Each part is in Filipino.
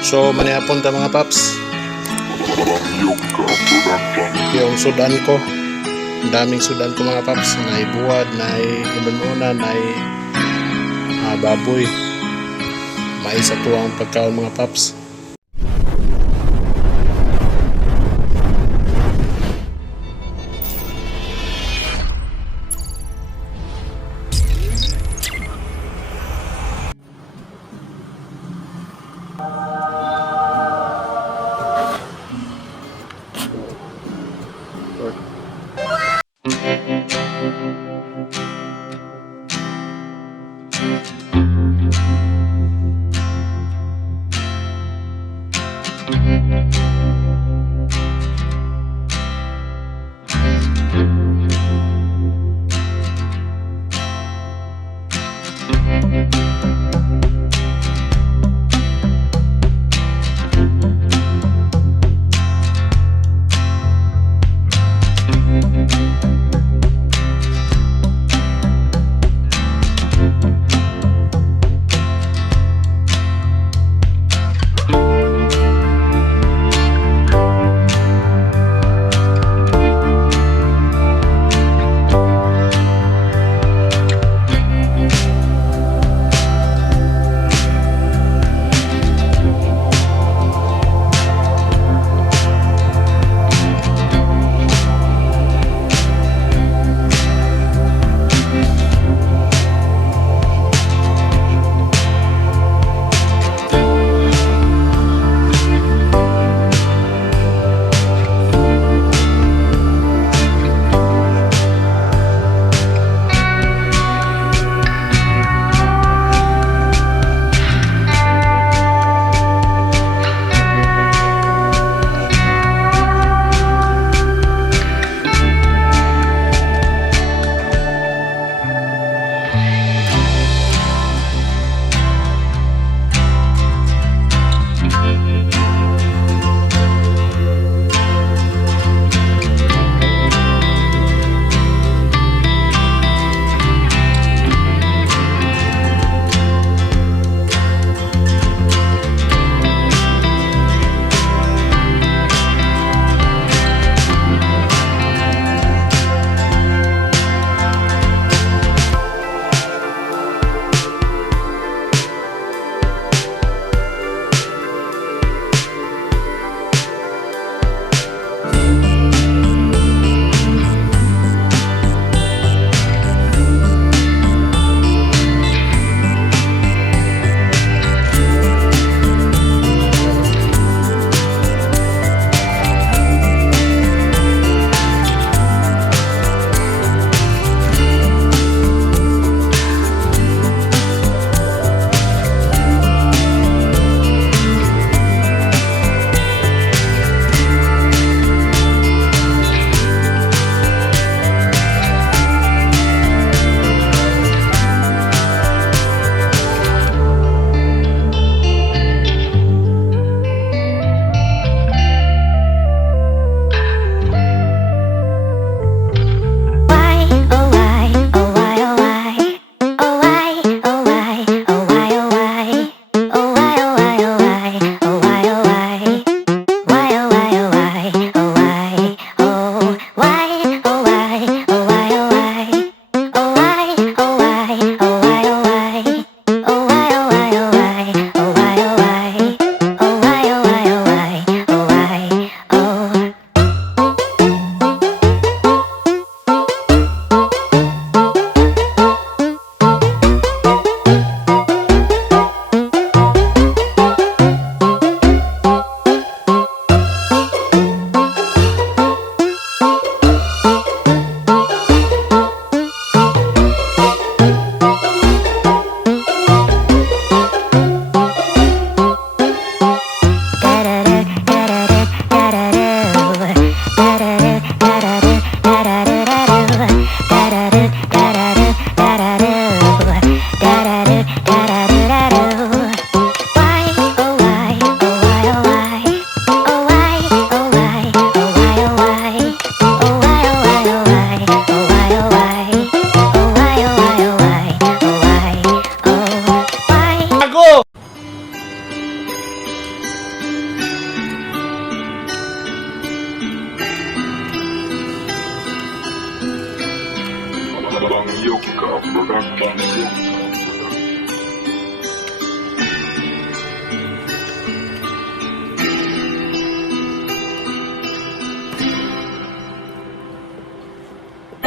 So, manihapon ta mga paps. Yung sudan ko. Daming sudan ko mga paps. Nay buwad, nay inununan, nay ah, baboy. Mais sa tuwang pagkaon mga paps.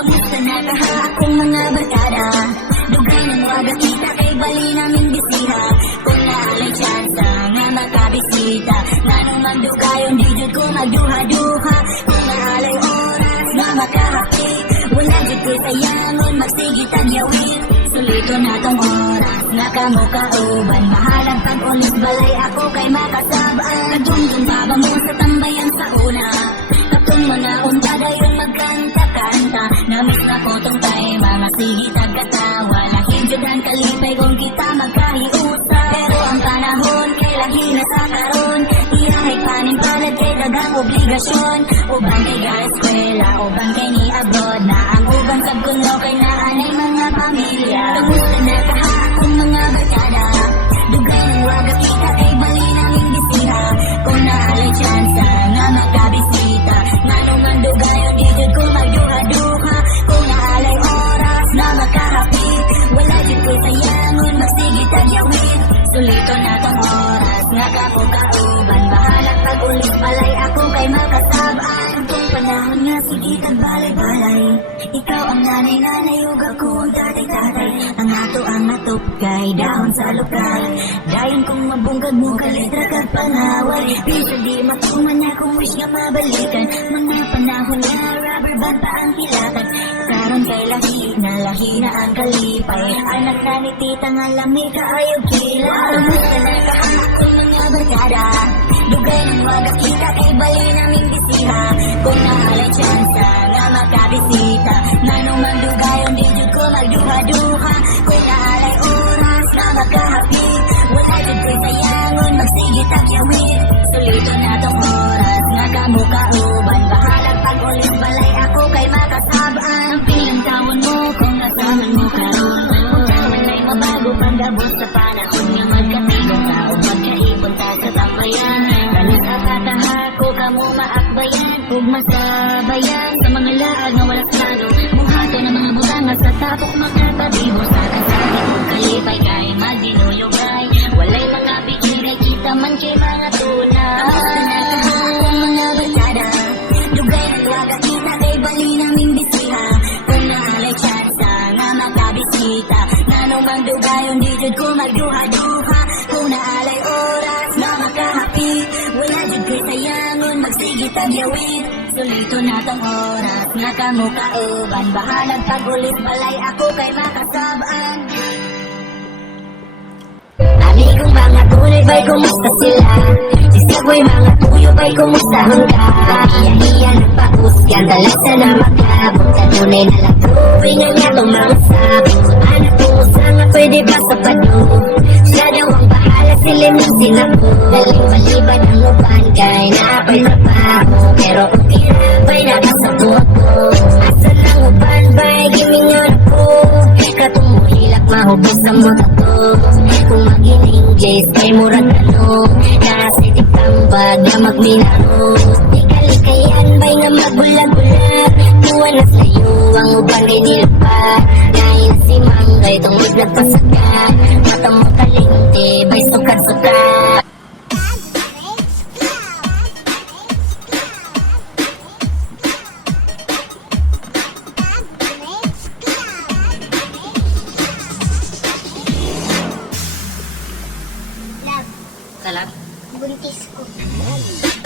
Kamusta na kaha akong mga barkada. Dugay ng waga kita kay bali naming bisita. Kung naalay tsansa nga makabisita Nanong magdugayon di jud ko magduha-duha. Kung naalay oras nga makahapi Wala jud ko'y sayangon magsige tagyawin. Sulito na tong oras nga kamo kauban Mahalang pag-ulis balay ako kay makasabaan. Nagdundong baba mo sa tambayan sa una? Katong mga yung Namiss na ko tong time Mga sige tagkatawa Lahing judan kalipay kung kita magkahiusa Pero ang panahon na sa karon Iyahay panin palad kay dagang obligasyon Ubang kay ga-eskwela Ubang kay ni abroad Na ang ubang sabkunlaw kay naanay kamo kauban Bahalag pag-ulit balay ako kay makasabaan Kung panahon nga sige tagbalay-balay Ikaw ang nanay-nanay ug ako ang tatay-tatay. Ang ato ang atop kay dahon sa lokal Dayon kong mabunggag mo kalitra kag pangaway Bisa di matuman akong wish nga mabalikan. Mga panahon nga rubber band pa ang hilatan kay lahi na lahi na ang kalipay. Anak na ni tita nga lami kaayog kila Kamusta na kahapon mga barkada Dugay ng waga kita kay bali naming bisita. Kung naalay tsansa nga makabisita Nanong magdugayon di jud ko magduha-duha. Kung naalay oras na makahapit Wala jud ko'y sayangon magsige tagyawin Sulito na tong oras nga kamo maakbayan Ug masabayan sa mga laag nga walang plano. Muhato ng mga butangat sa tapok makatabiho Sa kasali. Kong kalipay kay madinuyogay Walay mga bikini kita man kay mga tuna na mga barkada Dugay ng waga kita kay bali naming bisiha Kung naalay tsansa nga makabisita Nanong ang dugayon ko magduha-duha. Kung naalay oras na tagyawin Sulito na tong oras nga kamo kauban Bahalag pag-ulit balay ako kay makasabaan Amigong mga tunay ba'y kumusta sila? Sisagway mga tuyo ba'y kumusta hangga? Iya-iya nagpausyan Dalasa na maglabot Kanunay na lang tuwing ang atong mga sabot Anak kong usa nga pwede ba sa pado? Siya daw ang bahala silim ng sinako Pero okay na ba'y nakasabot ko? Asa lang upan ba'y gimingon ako? Katong hilak mahubos ang mga to Kung magining Jays kay murag ano Nasa tikambag na magminaro Di kalikayan ba'y nga magulag-gulag Tuwa na sa'yo ang uban kay dilpa Kain si Manggay tungod nagpasagat Kalab? buntis ko.